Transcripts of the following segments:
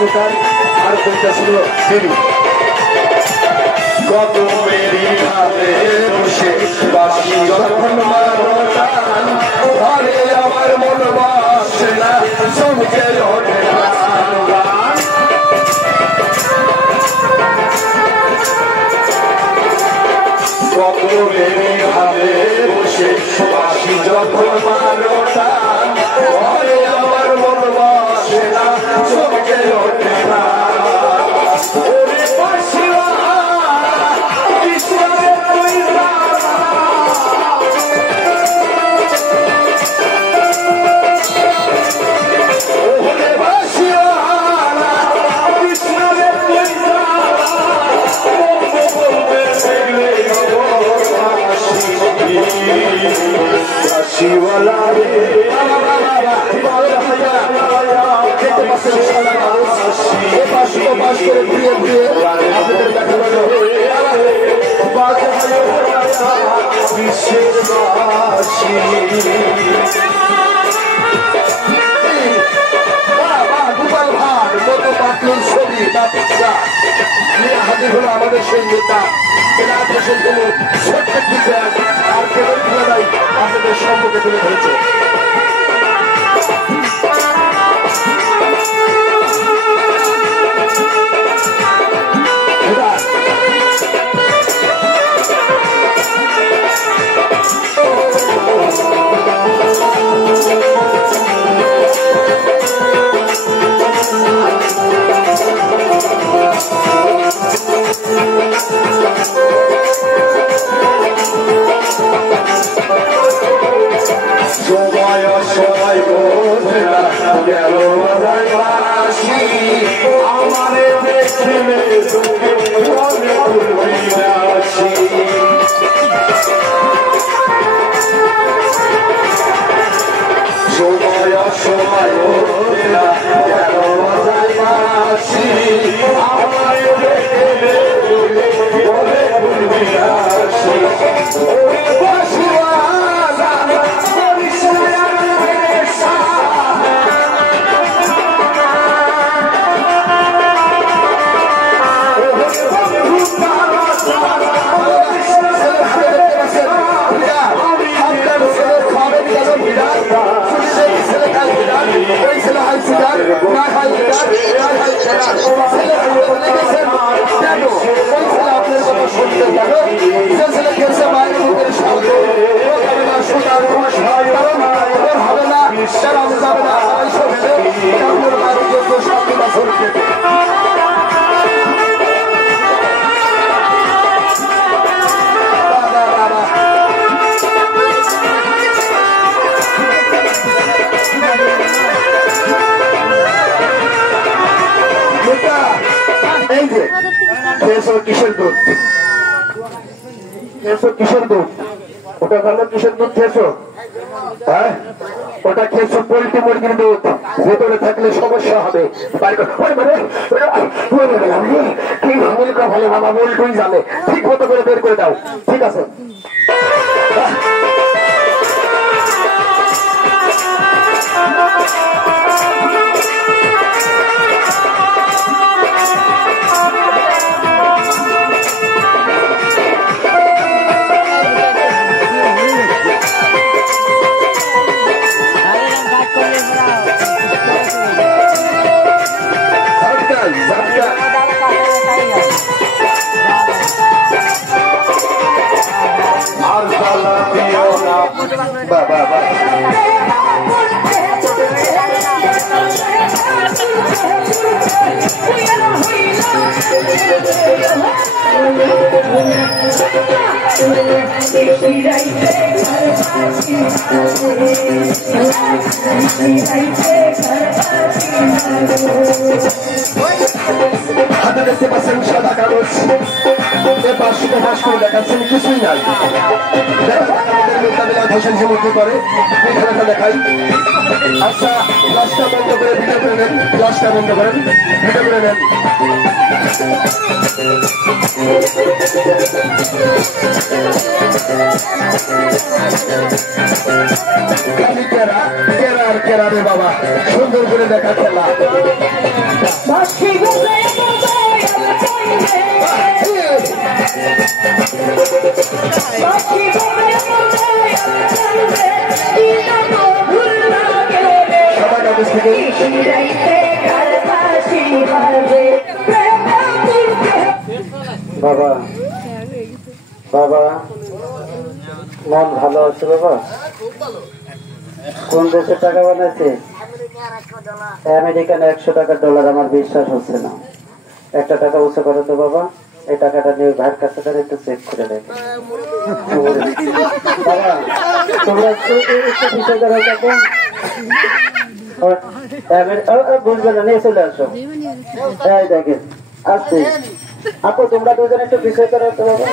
Joker আর কোনটা ছিল দেবী। কত মেরি খাবে বসে বাসি যখন মারতাম ঘরে আমার মন বাসে না চমকে ওঠে কত মেরি খাবে বসে বাসি যখন মারতাম ঘরে আমার মন বাসে না চমকে ওঠে না শিবলা রে বিশ্বের বাসী গোপাল ভাট মতো পাতলুর ছবি হাতে হলো আমাদের সেই নেতা ছোট্ট টিচার আর কেবল খেলায় আপনাদের সম্পর্কে তুলে ধরেছে। সবাই বোঝে না গেল আমারে দেখলে সময় বোঝে না গেল আমারে দেখলে কিসের দুধ খেয়েছো? কিসের দুধ? ওটা ভালো কিসের দুধ খেয়েছো? হ্যাঁ, ওটা খেয়েছো পোল্ট্রি মুরগির দুধ। ভেতরে থাকলে সমস্যা হবে। ভালো বাবা বলটুই জানে, ঠিক মতো করে বের করে দাও। ঠিক আছে, হাতে দেখতে পাচ্ছেন সাদা কাগজ, প্রকাশ করে দেখাচ্ছেন কিছুই নাই। মোকাবিলা হোসেন যেমন করে খেলাটা দেখাই। আচ্ছা, ক্লাসটা বন্ধ করে ভিডিও করে নেন, ক্লাসটা বন্ধ করেন, ভিডিও করে নেন। কেরা কেরা রে বাবা, সুন্দর করে দেখা খেলা। বাবা বাবা মন ভালো আছে বাবা? কোন দেশের টাকা বানাইছে? আমেরিকান $100 আমার বিশ্বাস হচ্ছে না। একটা টাকা উঁচু করো তো বাবা। এই টাকাটা নিয়ে ভাইয়ের কাছে একটু চেক করে দেবে বাবা। তোমরা বুঝবে না, নিয়ে চলে আসো। এই দেখেন আসছে আপু, তোমরা দুজন একটু বিষয় করো তো বাবা।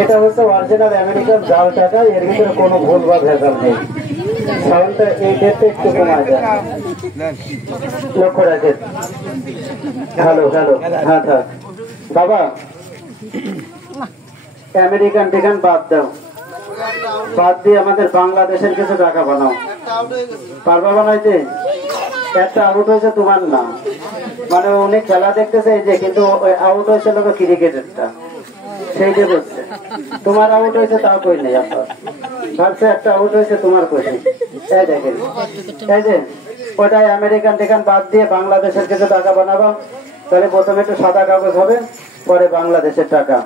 এটা হচ্ছে অরিজিনাল আমেরিকান জাল টাকা, এর ভিতরে কোনো ভুল বা ভেজাল নেই। সাউন্ডটা এই ডেটে একটু কমায় যায়, লক্ষ্য রাখেন। হ্যালো হ্যালো, হ্যাঁ থাক বাবা। আমেরিকান টিকান বাদ দাও, বাদ দিয়ে আমাদের বাংলাদেশের কিছু টাকা বানাও। পারবা বানাইতে? একটা আউট হয়েছে তোমার না, মানে উনি খেলা দেখতেছে এই যে, কিন্তু আউট হয়েছে লোক ক্রিকেটেরটা, সেই যে বলছে তোমার আউট হয়েছে তাও কই নেই। আপনার ভাবছে একটা আউট হয়েছে তোমার খুশি। এই দেখেন, এই যে ওটাই আমেরিকান টেকান বাদ দিয়ে বাংলাদেশের কিছু টাকা বানাবা। তাহলে প্রথমে একটু সাদা কাগজ হবে, পরে বাংলাদেশের টাকা।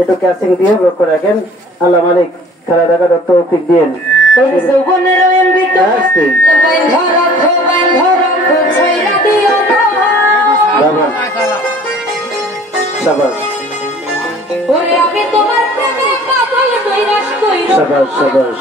একটু ক্যাচিং দিয়ে লক্ষ্য রাখেন। আল্লাহ মালিক খেলা দেখার তৌফিক দিয়েন। সাবাস সাবাস সাবাস।